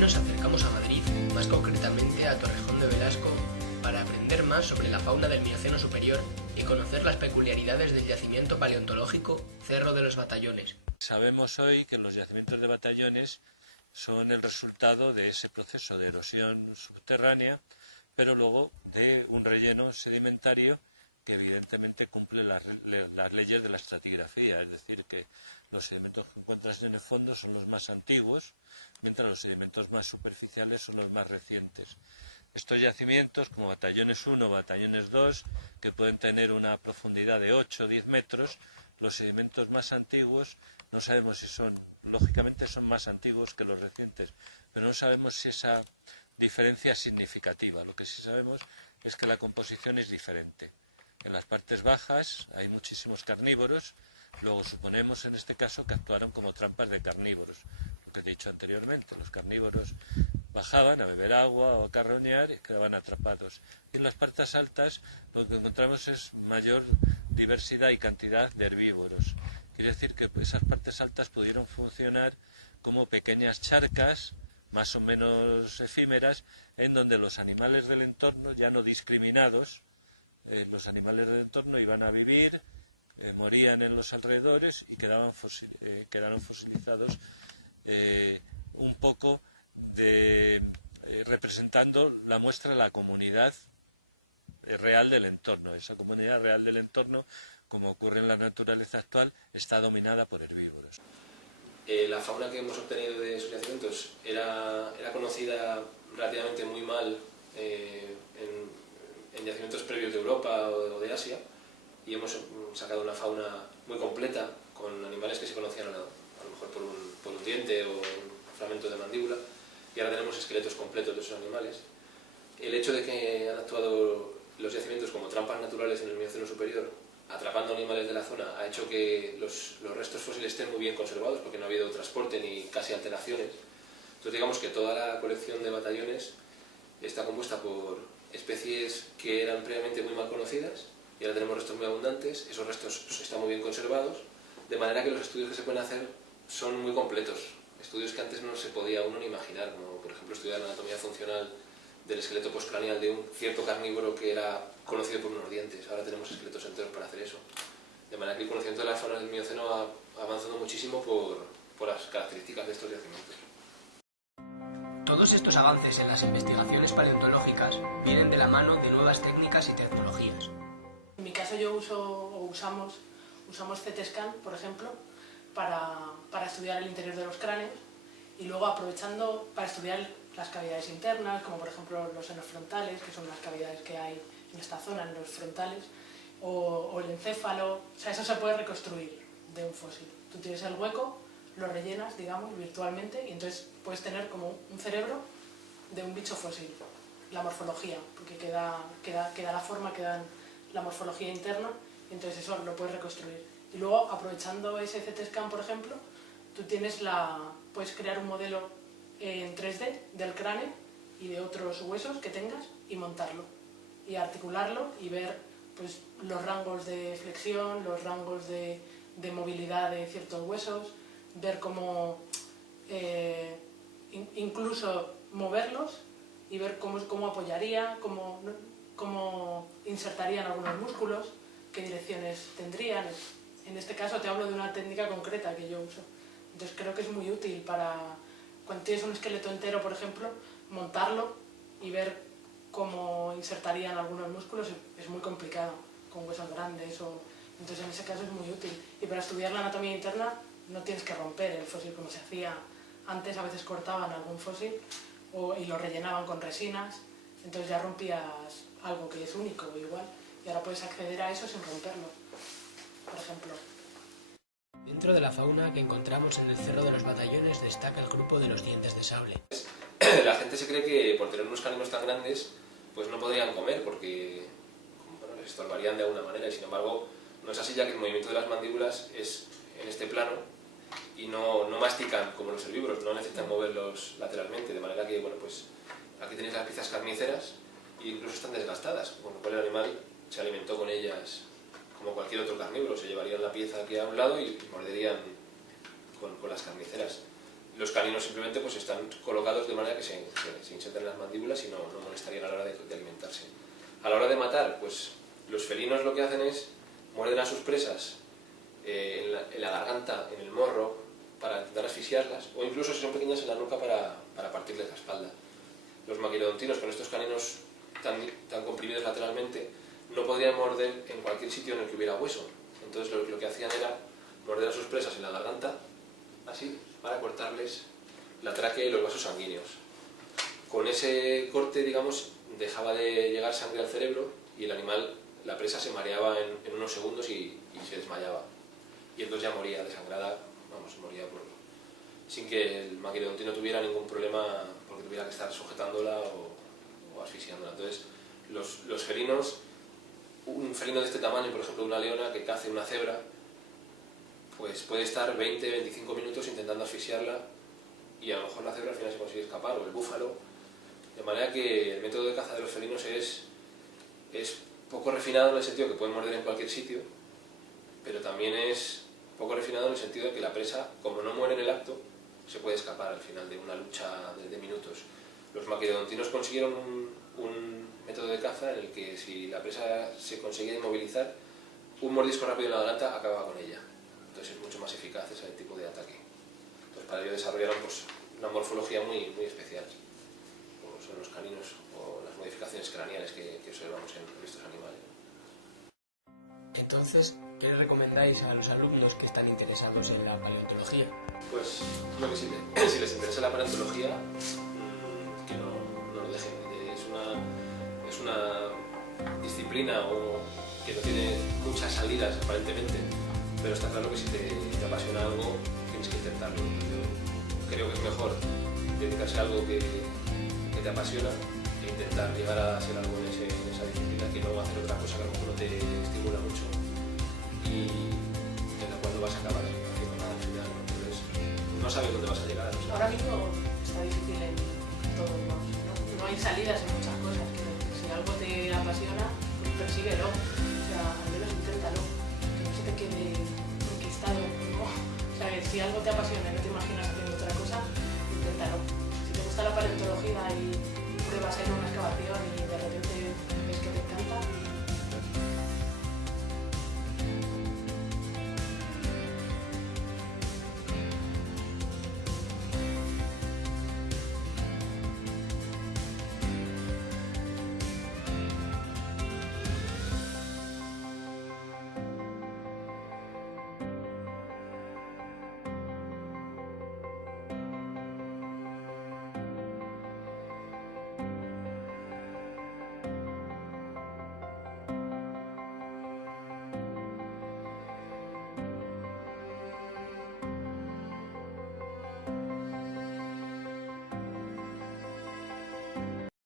nos acercamos a Madrid, más concretamente a Torrejón de Velasco, para aprender más sobre la fauna del Mioceno superior y conocer las peculiaridades del yacimiento paleontológico Cerro de los Batallones. Sabemos hoy que los yacimientos de batallones son el resultado de ese proceso de erosión subterránea, pero luego de un relleno sedimentario que evidentemente cumple las leyes de la estratigrafía, es decir, que los sedimentos que encuentras en el fondo son los más antiguos, mientras los sedimentos más superficiales son los más recientes. Estos yacimientos, como batallones 1, batallones 2, que pueden tener una profundidad de 8 o 10 metros, los sedimentos más antiguos, no sabemos si son, lógicamente son más antiguos que los recientes, pero no sabemos si esa diferencia es significativa. Lo que sí sabemos es que la composición es diferente. En las partes bajas hay muchísimos carnívoros, luego suponemos en este caso que actuaron como trampas de carnívoros, lo que he dicho anteriormente, los carnívoros bajaban a beber agua o a carroñar y quedaban atrapados. Y en las partes altas lo que encontramos es mayor diversidad y cantidad de herbívoros. Quiere decir que esas partes altas pudieron funcionar como pequeñas charcas, más o menos efímeras, en donde los animales del entorno, ya no discriminados, los animales del entorno iban a vivir, morían en los alrededores y quedaron fosilizados un poco representando la muestra de la comunidad real del entorno. Esa comunidad real del entorno, como ocurre en la naturaleza actual, está dominada por herbívoros. La fauna que hemos obtenido de esos yacimientos era conocida relativamente muy mal en yacimientos previos de Europa o de Asia, y hemos sacado una fauna muy completa con animales que se conocían a lo mejor por un diente o un fragmento de mandíbula, y ahora tenemos esqueletos completos de esos animales. El hecho de que han actuado los yacimientos como trampas naturales en el Mioceno superior, atrapando animales de la zona, ha hecho que los restos fósiles estén muy bien conservados, porque no ha habido transporte ni casi alteraciones. Entonces digamos que toda la colección de batallones está compuesta por especies que eran previamente muy mal conocidas, y ahora tenemos restos muy abundantes. Esos restos están muy bien conservados, de manera que los estudios que se pueden hacer son muy completos. Estudios que antes no se podía uno ni imaginar, como por ejemplo estudiar la anatomía funcional del esqueleto postcraneal de un cierto carnívoro que era conocido por unos dientes. Ahora tenemos esqueletos enteros para hacer eso. De manera que el conocimiento de la fauna del Mioceno ha avanzado muchísimo por las características de estos yacimientos. Todos estos avances en las investigaciones paleontológicas vienen de la mano de nuevas técnicas y tecnologías. En mi caso yo usamos CT scan, por ejemplo, para estudiar el interior de los cráneos, y luego aprovechando para estudiar las cavidades internas, como por ejemplo los senos frontales, que son las cavidades que hay en esta zona, en los frontales, o el encéfalo. O sea, eso se puede reconstruir de un fósil. Tú tienes el hueco, lo rellenas, digamos, virtualmente, y entonces puedes tener como un cerebro de un bicho fósil. La morfología, porque queda la forma, queda la morfología interna, y entonces eso lo puedes reconstruir. Y luego, aprovechando ese CT scan, por ejemplo, tú puedes crear un modelo en 3D del cráneo y de otros huesos que tengas, y montarlo, y articularlo, y ver pues los rangos de flexión, los rangos de movilidad de ciertos huesos, ver cómo incluso moverlos y ver cómo apoyaría, cómo insertarían algunos músculos, qué direcciones tendrían. En este caso te hablo de una técnica concreta que yo uso. Entonces creo que es muy útil para cuando tienes un esqueleto entero, por ejemplo, montarlo y ver cómo insertarían algunos músculos es muy complicado, con huesos grandes. Entonces en ese caso es muy útil. Y para estudiar la anatomía interna no tienes que romper el fósil como se hacía antes. A veces cortaban algún fósil y lo rellenaban con resinas, entonces ya rompías algo que es único igual, y ahora puedes acceder a eso sin romperlo, por ejemplo. Dentro de la fauna que encontramos en el Cerro de los Batallones destaca el grupo de los dientes de sable. La gente se cree que por tener unos cánidos tan grandes pues no podrían comer, porque les estorbarían de alguna manera, y sin embargo no es así, ya que el movimiento de las mandíbulas es en este plano y no mastican como los herbívoros, no necesitan moverlos lateralmente, de manera que bueno, pues aquí tenéis las piezas carniceras e incluso están desgastadas, con lo cual el animal se alimentó con ellas como cualquier otro carnívoro. Se llevarían la pieza aquí a un lado y morderían con las carniceras. los caninos simplemente pues están colocados de manera que se insertan en las mandíbulas y no molestarían a la hora de alimentarse. A la hora de matar, pues los felinos lo que hacen es muerden a sus presas en la garganta, en el morro, para intentar asfixiarlas, o incluso si son pequeñas en la nuca para partirles la espalda. Los maquilodontinos, con estos caninos tan comprimidos lateralmente, no podrían morder en cualquier sitio en el que hubiera hueso. Entonces lo que hacían era morder a sus presas en la garganta, así, para cortarles la tráquea y los vasos sanguíneos. Con ese corte, digamos, dejaba de llegar sangre al cerebro y el animal, la presa, se mareaba en unos segundos y se desmayaba. Y entonces ya moría desangrada, moría sin que el maquilodontino tuviera ningún problema porque tuviera que estar sujetándola o asfixiándola. Entonces, los felinos, un felino de este tamaño, por ejemplo, una leona que cace una cebra, pues puede estar 20-25 minutos intentando asfixiarla y a lo mejor la cebra al final se consigue escapar, o el búfalo. De manera que el método de caza de los felinos es poco refinado en el sentido que pueden morder en cualquier sitio, pero también es poco refinado en el sentido de que la presa, como no muere en el acto, se puede escapar al final de una lucha de minutos. Los maquilodontinos consiguieron un método de caza en el que si la presa se conseguía inmovilizar, un mordisco rápido en la garganta acababa con ella. Entonces es mucho más eficaz ese tipo de ataque. Entonces para ello desarrollaron pues, una morfología muy especial, como son los caninos o las modificaciones craneales que observamos en estos animales. Entonces, ¿qué le recomendáis a los alumnos que están interesados en la paleontología? Pues lo que si les interesa la paleontología, que no lo dejen. Es una disciplina que no tiene muchas salidas aparentemente, pero está claro que si te apasiona algo tienes que intentarlo. Yo creo que es mejor dedicarse a algo que te apasiona e intentar llegar a ser algo en esa disciplina que no hacer otra cosa que a lo mejor no te estimula mucho y en la cual no vas a acabar haciendo nada al final, ¿no? Entonces no sabes dónde vas a llegar. ¿No? Ahora mismo está difícil en todo, no hay salidas en muchas cosas. Si algo te apasiona, pues persíguelo, o sea, al menos inténtalo, que no se te quede enquistado, ¿no? O sea, que si algo te apasiona y no te imaginas haciendo otra cosa, inténtalo. Si te gusta la paleontología y pruebas en una excavación y